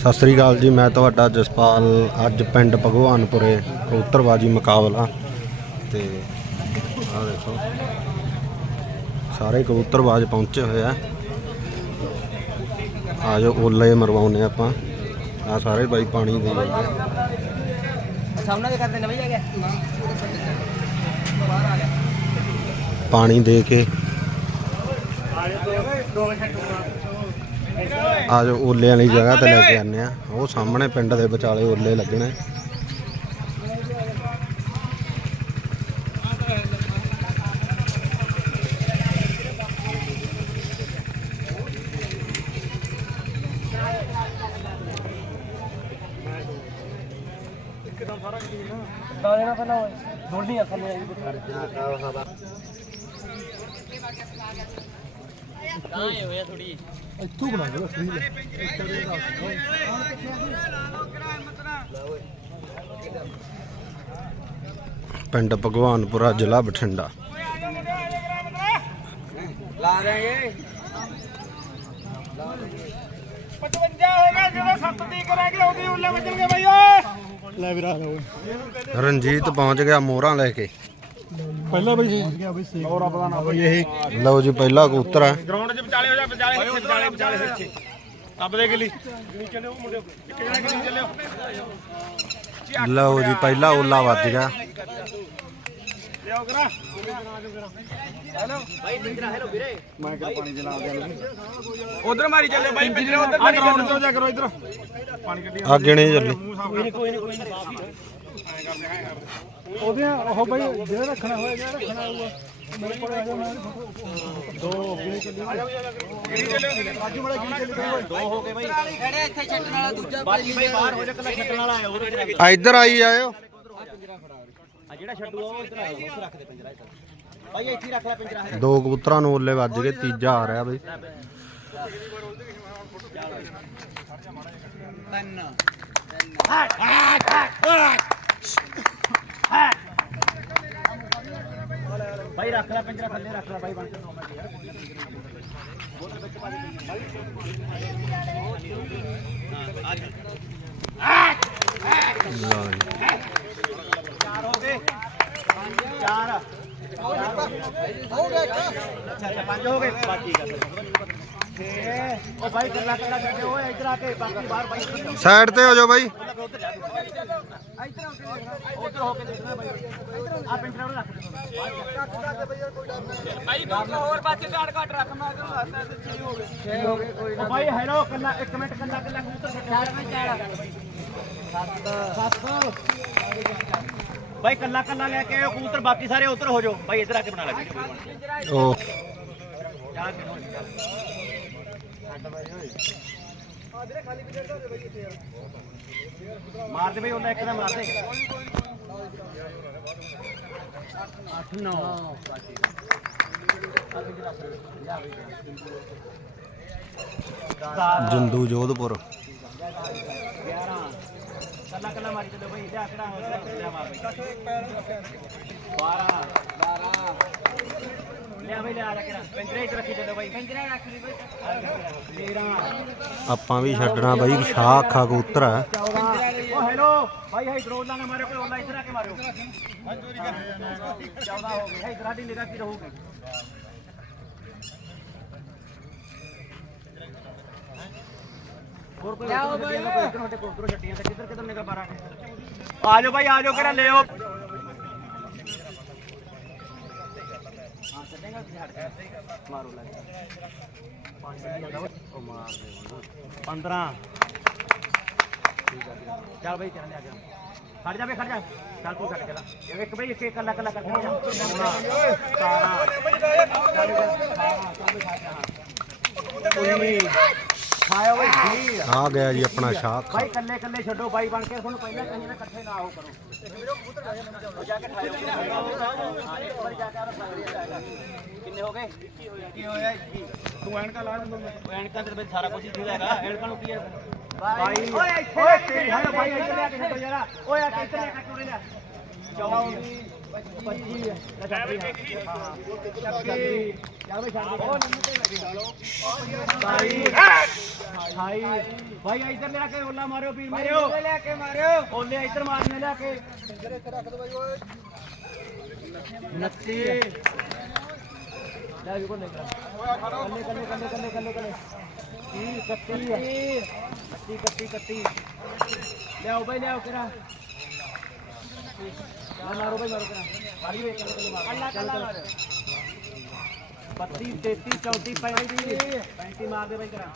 ਸਤਿ ਸ੍ਰੀ ਅਕਾਲ ਜੀ ਮੈਂ ਤੁਹਾਡਾ ਜਸਪਾਲ ਅੱਜ ਪਿੰਡ ਭਗਵਾਨਪੁਰੇ ਕਬੂਤਰਬਾਜੀ ਮੁਕਾਬਲਾ ਤੇ ਆ ਦੇਖੋ ਸਾਰੇ ਕਬੂਤਰਬਾਜ ਪਹੁੰਚੇ ਹੋਏ ਆ। ਆ ਜੋ ਓਲੇ ਮਰਵਾਉਨੇ ਆਪਾਂ। ਆ ਸਾਰੇ ਬਾਈ ਪਾਣੀ ਦੇ। ਸਾਹਮਣੇ ਦੇ ਕਰਦੇ ਨੇ ਭਈ ਆ ਗਿਆ ਪਾਣੀ ਦੇ ਕੇ। ਆ ਜੋ ਓਲੇ ਵਾਲੀ ਜਗ੍ਹਾ ਤੇ ਲੈ ਕੇ ਆਨੇ ਆ ਉਹ ਸਾਹਮਣੇ ਪਿੰਡ ਦੇ ਵਿਚਾਲੇ ਓਲੇ ਲੱਗਣੇ। ਦਾ ਦੇਣਾ ਪਹਿਲਾਂ ਪਿੰਡ ਭਗਵਾਨਪੁਰਾ ਜ਼ਿਲ੍ਹਾ ਬਠਿੰਡਾ। ਲਾ ਦੇਂਗੇ। 55 ਹੋ ਗਿਆ ਜਦੋਂ 7 ਦੀ ਕਰਾਂਗੇ ਉਹਦੀ ਉੱਲੇ ਵੱਜਣਗੇ ਬਈ ਓਏ। ਲੈ ਵੀਰਾ ਰਣਜੀਤ ਪਹੁੰਚ ਗਿਆ ਮੋਹਰਾਂ ਲੈ ਕੇ। ਪਹਿਲਾਂ ਬਈ ਸੀ। ਬਈ ਹੋਰ ਆਪਦਾ ਨਾ ਬਈ ਇਹ ਲਓ ਜੀ ਪਹਿਲਾ ਕਬੂਤਰ ਆ ਗਰਾਊਂਡ 'ਚ ਵਿਚਾਲੇ ਹੋ ਜਾ ਵਿਚਾਲੇ ਇੱਥੇ ਵਿਚਾਲੇ ਵਿਚਾਲੇ ਇੱਥੇ। ਅੱਬ ਦੇ ਗਲੀ। ਚੱਲਿਓ ਮੁੰਡਿਓ ਇੱਕ ਜਣਾ ਗਲੀ ਚੱਲਿਓ ਲਓ ਜੀ ਪਹਿਲਾ ਓਲਾ ਵੱਜ ਗਿਆ। ਲਿਆਓ ਕਰਾ ਉਧਰ ਮਾਰੀ ਚੱਲੇ ਬਾਈ ਪਿੰਜਰੇ ਉਧਰ ਮਾਰੀ ਗਰਾਊਂਡ 'ਚ ਜਾ ਕਰੋ ਇਧਰ ਪਾਣੀ ਕੱਢੀ ਆ ਗਿਣੇ ਚੱਲੇ। ਕੋਈ ਨਹੀਂ ਕੋਈ ਨਹੀਂ ਹੀ ਉਹਦੇ ਉਹ ਬਾਈ ਜਿਹੜਾ ਰੱਖਣਾ ਹੋਇਆ ਜਿਹੜਾ ਰੱਖਣਾ ਹੋਊਗਾ ਮੇਰੇ ਕੋਲ ਆ ਜਾ ਮੈਂ ਦੋ ਗਿਣੀ ਚੱਲੀ ਗਿਣੀ ਚੱਲਿਓ ਰਾਜੂ ਬੜਾ ਗਿਣੀ ਚੱਲੀ ਦੋ ਹੋ ਗਏ ਬਾਈ। ਖੜੇ ਇੱਥੇ ਛੱਡਣ ਵਾਲਾ ਦੂਜਾ ਬਾਕੀ ਬਾਈ ਬਾਹਰ ਹੋ। ਜਾ ਕੱਲਾ ਛੱਡਣ ਵਾਲਾ ਆਇਆ ਉਹਦੇ ਚ ਆ ਇੱਧਰ ਆਈ ਆਇਓ। ਆ ਜਿਹੜਾ ਛੱਡੂ ਉਹ ਇੱਧਰ ਆ ਉੱਥੇ ਰੱਖ ਦੇ ਪਿੰਜਰਾ ਇੱਧਰ। ਭਾਈ ਇੱਥੇ ਹੀ ਰੱਖ ਲੈ ਪਿੰਜਰਾ ਹੈ ਦੋ ਕਬੂਤਰਾਂ ਨੂੰ ਓਲੇ ਵੱਜ ਗਏ ਤੀਜਾ ਆ ਰਿਹਾ ਬਈ। ਤਿੰਨ। ਭਾਈ ਰੱਖ ਲੈ ਪਿੰਜਰਾ ਥੱਲੇ ਰੱਖ ਲੈ ਭਾਈ ਬਣ ਕੇ ਦੋ ਮਿੰਟ ਯਾਰ ਲਓ ਜੀ ਚਾਰ ਹੋ ਗਏ ਚਾਰ ਹੋ ਗਿਆ ਅੱਛਾ ਅੱਛਾ ਪੰਜ ਹੋ ਗਏ ਬਸ ਠੀਕ ਆ ਫਿਰ ਉਹ ਭਾਈ ਕੱਲਾ ਕੱਲਾ ਛੱਡੇ ਓਏ ਇੱਧਰ ਆ ਕੇ ਬਾਕੀ ਬਾਹਰ ਭਾਈ ਸਾਈਡ ਹੋ ਬਾਈ ਉਧਰ ਹੋ ਕੇ ਦੇਖਣਾ ਭਾਈ ਆ ਪਿੰਜਰਾ ਨੂੰ ਰੱਖ ਦੇ ਭਾਈ ਹੋਰ ਪਾਸੇ ਢਾੜ ਘੱਟ ਰੱਖ ਮੈਂ ਕਿਹਾ ਰਸਤਾ ਤੇ ਚੀ ਹੋ ਗਏ ਹੋ ਗਏ ਕੋਈ ਨਾ ਭਾਈ ਹੈਲੋ ਕੱਲਾ ਮਿੰਟ ਕੱਲਾ ਕੱਲਾ ਕਬੂਤਰ ਛੱਡਿਆ ਚਾਰ ਮੈਂ ਚਾਰ ਸੱਤ ਭਾਈ ਕੱਲਾ ਕੱਲਾ ਲੈ ਕੇ ਆਓ ਕਬੂਤਰ ਬਾਕੀ ਸਾਰੇ ਉਧਰ ਹੋ ਜਾਓ। ਭਾਈ ਇੱਧਰ ਆ ਕੇ ਬਣਾ ਲੈ। ਮਾਰ ਦੇ ਬਈ ਉਹਨਾਂ ਇੱਕ ਦਾ ਮਾਰ ਦੇ। 8 9 ਜੰਦੂ ਜੋਧਪੁਰ। ਕੱਲਾ ਕੱਲਾ ਮਾਰੀ ਚੱਲੋ ਬਈ ਲਿਆ ਕਿਹੜਾ ਹੋ ਲਿਆ ਮਾਰ ਬਈ 12 12 ਲਿਆ ਬਈ ਲਿਆ ਕਿਹੜਾ ਪਿੰਜਰੇ ਚ ਰੱਖੀ ਚੱਲੋ ਬਈ ਪਿੰਜਰੇ ਰੱਖ ਲਈ ਬਈ 13 ਆਪਾਂ ਵੀ ਛੱਡਣਾ ਬਾਈ ਸ਼ਾਹ ਅੱਖਾ ਕਬੂਤਰ ਆ। 14 ਓ ਹੈਲੋ ਭਾਈ ਹਾਈ ਡਰੋਨ ਨਾ ਮਾਰਿਓ ਕੋਈ ਓਲਾ ਇੱਧਰ ਆ ਕੇ ਮਾਰਿਓ। ਮਨਜ਼ੂਰੀ ਕਰ 14 ਹੋ ਗਏ ਹਾਈ ਸਾਡੀ ਨਿਗਾਹ ਕੀ ਰਹੂਗੀ। ਹੋਰ ਕੋਈ ਬਈ। ਇੱਧਰ ਸਾਡੇ ਕੋਲ ਛੱਟੀਆਂ ਤੇ ਕਿੱਧਰ ਕਿੱਧਰ ਨਿਕਲ ਬਾਰਾ ਆ ਜਾਓ ਭਾਈ ਆ ਜਾਓ ਕਿਹੜਾ ਲਿਓ। ਮਾਰੋ ਲੈ ਪਾਣੀ ਕੱਢੀ ਜਾਂਦਾ ਓਏ ਉਹ ਮਾਰ ਦੇ 15 ਚੱਲ ਬਈ ਚੱਲ ਲਿਆ ਗਿਆ ਖੜ ਜਾ ਬਈ ਖੜ ਜਾ। ਚੱਲ ਤੂੰ ਛੱਡ ਚਲਾ। ਇਹ ਇੱਕ ਬਈ ਇੱਕ ਇੱਕ ਕੱਲਾ ਕੱਲਾ ਕਰ ਖਾਇਆ ਬਈ ਜੀ ਆ ਗਿਆ ਜੀ ਆਪਣਾ ਸ਼ਾਹ ਭਾਈ ਕੱਲੇ ਕੱਲੇ ਛੱਡੋ ਬਾਈ ਬਣ ਕੇ ਤੁਹਾਨੂੰ ਪਹਿਲਾਂ ਕਹੀਂ ਨਾ ਇਕੱਠੇ ਨਾ ਆਓ ਕਰੋ। ਕਿੰਨੇ ਹੋ ਗਏ? 21 ਹੋਇਆ ਕੀ ਹੋਇਆ 21 ਤੂੰ ਐਨਕਾ ਲਾ ਦਿੰਦਾ ਐਨਕਾਂ ਤੇ ਵਿੱਚ ਸਾਰਾ ਕੁਝ ਹੀ ਠੀਕ ਹੈਗਾ। ਐਨਕਾਂ ਨੂੰ ਕੀ ਹੈ? ਭਾਈ ਓਏ ਓਏ ਤੇਰੀ ਹੱਥ ਭਾਈ ਇੱਧਰ ਲਿਆ ਕੇ ਛੱਡੋ ਯਾਰਾ। ਓਏ ਆ ਕੇ ਇੱਧਰ ਲਿਆ ਕੇ ਟੁਰੇ ਲਿਆ 24 25 ਲੈ ਚੱਲ ਹਾਂ ਯਾਰ ਬਈ ਛੱਡ ਦੇ ਬਾਈ ਹਾਈ ਭਾਈ ਇੱਧਰ ਲਿਆ ਕੇ ਓਲਾ ਮਾਰਿਓ ਵੀਰ ਮਾਰਿਓ ਲੈ ਕੇ ਮਾਰਿਓ ਓਲੇ ਇੱਧਰ ਮਾਰਨੇ ਲਿਆ ਕੇ ਨੱਤੀ ਲੈ ਵੀ ਕੋਲ ਲੈ ਕੱਲੇ ਕੱਲੇ ਕੱਲੇ ਕੱਲੇ ਕੱਲੇ ਕੱਲੇ 30 31 31 31 ਲਿਆਓ ਬਈ ਲਿਆਓ ਕਿਰਾ ਆ ਮਾਰੋ ਬਈ ਮਾਰੋ ਕਿਰਾ ਮਾਰੀ ਵੇ ਕੱਲੇ ਕੱਲੇ ਮਾਰ ਕੱਲਾ 32 33 34 35 35 ਮਾਰ ਦੇ ਬਈ ਕਿਰਾ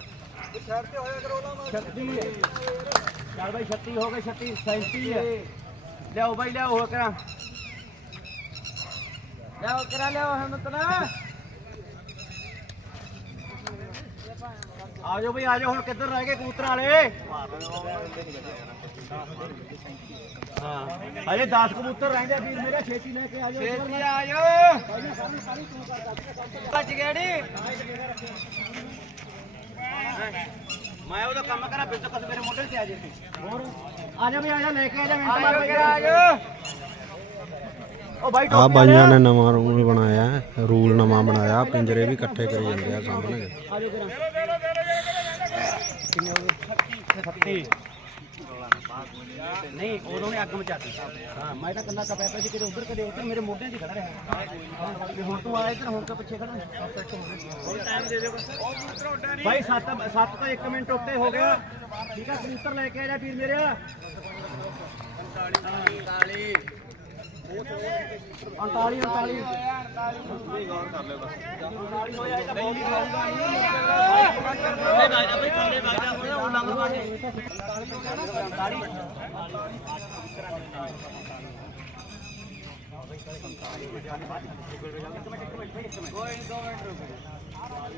ਸਾਈਡ ਤੇ ਹੋਇਆ ਕਰੋ ਨਾ 36 ਚੱਲ ਬਈ 36 ਹੋ ਗਏ 36 37 ਹੈ ਲਿਆਓ ਬਈ ਲਿਆਓ ਹੋ ਕਰਾਂ ਲਿਆਓ ਕਰਾ ਲਿਆਓ ਹਿੰਮਤ ਨਾ ਆ ਜਾਓ ਬਈ ਆ ਜਾਓ ਹੁਣ ਕਿੱਧਰ ਰਹਿ ਗਏ ਕਬੂਤਰ ਵਾਲੇ? ਹਾਂ। ਅਜੇ 10 ਕਬੂਤਰ ਰਹਿੰਦੇ ਵੀਰ ਮੇਰੇ ਛੇਤੀ ਲੈ ਕੇ ਆ ਜਾਓ ਛੇਤੀ ਆ ਜਾਓ ਭੱਜ ਨੀ? ਮੈਂ ਉਹਦਾ ਕੰਮ ਕਰਾਂ ਤੱਕ ਮੇਰੇ ਮੋਢੇ ਤੇ ਆ ਜੇ ਹੋਰ? ਆ ਜਾ ਵੀ ਆ ਜਾ ਲੈ ਕੇ ਆ ਜਾ ਮਿੰਟ ਮਾਰ ਕੇ ਆ ਜਾ ਉਹ ਬਾਈ ਆ ਬਾਈਆਂ ਨੇ ਨਵਾਂ ਰੂਲ ਬਣਾਇਆ ਹੈ, ਰੂਲ ਨਵਾਂ ਬਣਾਇਆ ਪਿੰਜਰੇ ਵੀ ਇਕੱਠੇ ਕਰੀ ਜਾਂਦੇ ਆ ਸਾਹਮਣੇ। ਨਹੀਂ ਉਦੋਂ ਨੇ ਅੱਗ ਮਚਾਤੀ ਹਾਂ ਮੈਂ ਤਾਂ ਕੱਲਾ ਕਪਿਆ ਪਿਆ ਸੀ ਕਿਤੇ ਉਧਰ ਕਦੇ ਉਧਰ ਮੇਰੇ ਮੋਢਿਆਂ 'ਚ ਖੜਾ ਰਿਹਾ। ਹੁਣ ਤੂੰ ਆਇਆ ਇੱਧਰ ਹੁਣ ਤਾਂ ਪਿੱਛੇ ਖੜਾ। ਹੋਰ ਟਾਈਮ ਦੇ ਦਿਓ ਭਾਈ 7 7 ਤੋਂ 1 ਮਿੰਟ ਉੱਤੇ ਹੋ ਗਿਆ। ਠੀਕ ਆ ਕਬੂਤਰ ਲੈ ਕੇ ਆ ਜਾ ਵੀਰ ਮੇਰੇ। 45 45 45 ਗੌਰ ਕਰ ਲੈ ਬਸ 45 ਹੋ ਜਾਏ ਬਾਜਾ ਬਈ ਥੱਲੇ ਬਾਜਾ ਹੋਇਆ ਉਹ ਲੰਘ ਬਾਜੇ 45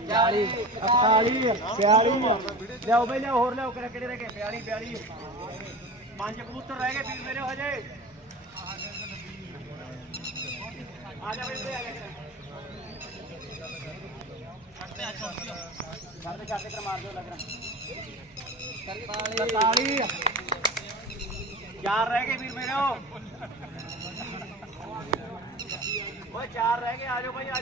42 41 ਲਿਆਓ ਬਈ ਲਿਆਓ ਹੋਰ ਲਿਆਓ ਕਿਹੜੇ ਕਿਹੜੇ ਰਹਿ ਗਏ 42 42 ਪੰਜ ਕਬੂਤਰ ਰਹਿ ਗਏ ਵੀਰ ਮੇਰੇ ਹਜੇ ਆ ਜਾ ਬਈ ਉਰੇ ਆ ਜਾ ਕਰਦੇ ਕਰਦੇ ਕਰ ਮਾਰ ਦਿਓ ਲੱਗ ਰਹਾ 43 ਚਾਰ ਰਹਿ ਗਏ ਵੀਰ ਮੇਰੇ ਓਏ ਚਾਰ ਰਹਿ ਗਏ, ਆ ਭਾਈ ਆ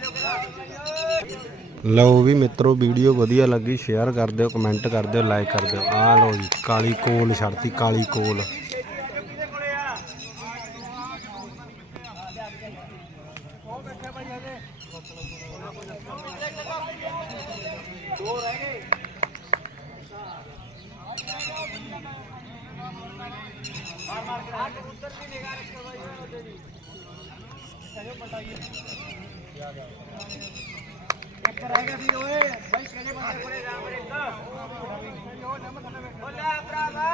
ਲਓ ਵੀ ਮਿੱਤਰੋ, ਵੀਡੀਓ ਵਧੀਆ ਲੱਗੀ ਸ਼ੇਅਰ ਕਰ ਦਿਓ ਕਮੈਂਟ ਕਰ ਦਿਓ ਲਾਈਕ ਕਰ ਦਿਓ। ਆ ਲਓ ਜੀ, ਕਾਲੀ ਕੋਲ ਛੱਡਤੀ, ਕਾਲੀ ਕੋਲ ਕਿਹਦੇ ਕੋਲੇ ਆ ਉਹ ਬੈਠੇ ਭਾਈ ਹਜੇ ਦੋ ਰਹਿ ਗਏ ਮਾਰ ਮਾਰ ਕੇ ਹੱਥ ਉੱਤਰ ਵੀ ਨਿਗਾਹ ਰੱਖਿਓ ਭਾਈ ਉਹਦੇ ਦੀ ਚਲੋ ਪਟਾਈਏ ਇੱਕ ਰਹਿ ਗਿਆ ਵੀ ਓਏ ਭਾਈ ਕਿਹੜੇ ਬੰਦੇ ਕੋਲੇ ਜਾ ਮੇਰੇ ਇੱਕ ਉਹ ਲੈ ਭਰਾਵਾ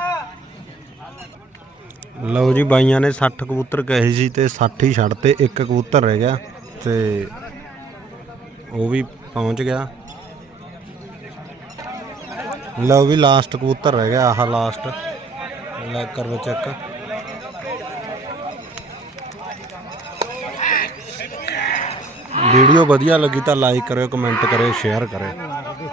ਲਓ ਜੀ ਬਾਈਆਂ ਨੇ 60 ਕਬੂਤਰ ਕਹੇ ਸੀ ਤੇ 60 ਹੀ ਛੱਡਤੇ ਇੱਕ ਕਬੂਤਰ ਰਹਿ ਗਿਆ ਤੇ ਉਹ ਵੀ ਪਹੁੰਚ ਗਿਆ। ਲਓ ਵੀ ਲਾਸਟ ਕਬੂਤਰ ਰਹਿ ਗਿਆ, ਆਹ ਲਾਸਟ ਲੈ ਕਰੋ ਚੈੱਕ ਵੀਡੀਓ ਵਧੀਆ ਲੱਗੀ ਤਾਂ ਲਾਈਕ ਕਰਿਓ ਕਮੈਂਟ ਕਰਿਓ ਸ਼ੇਅਰ ਕਰਿਓ।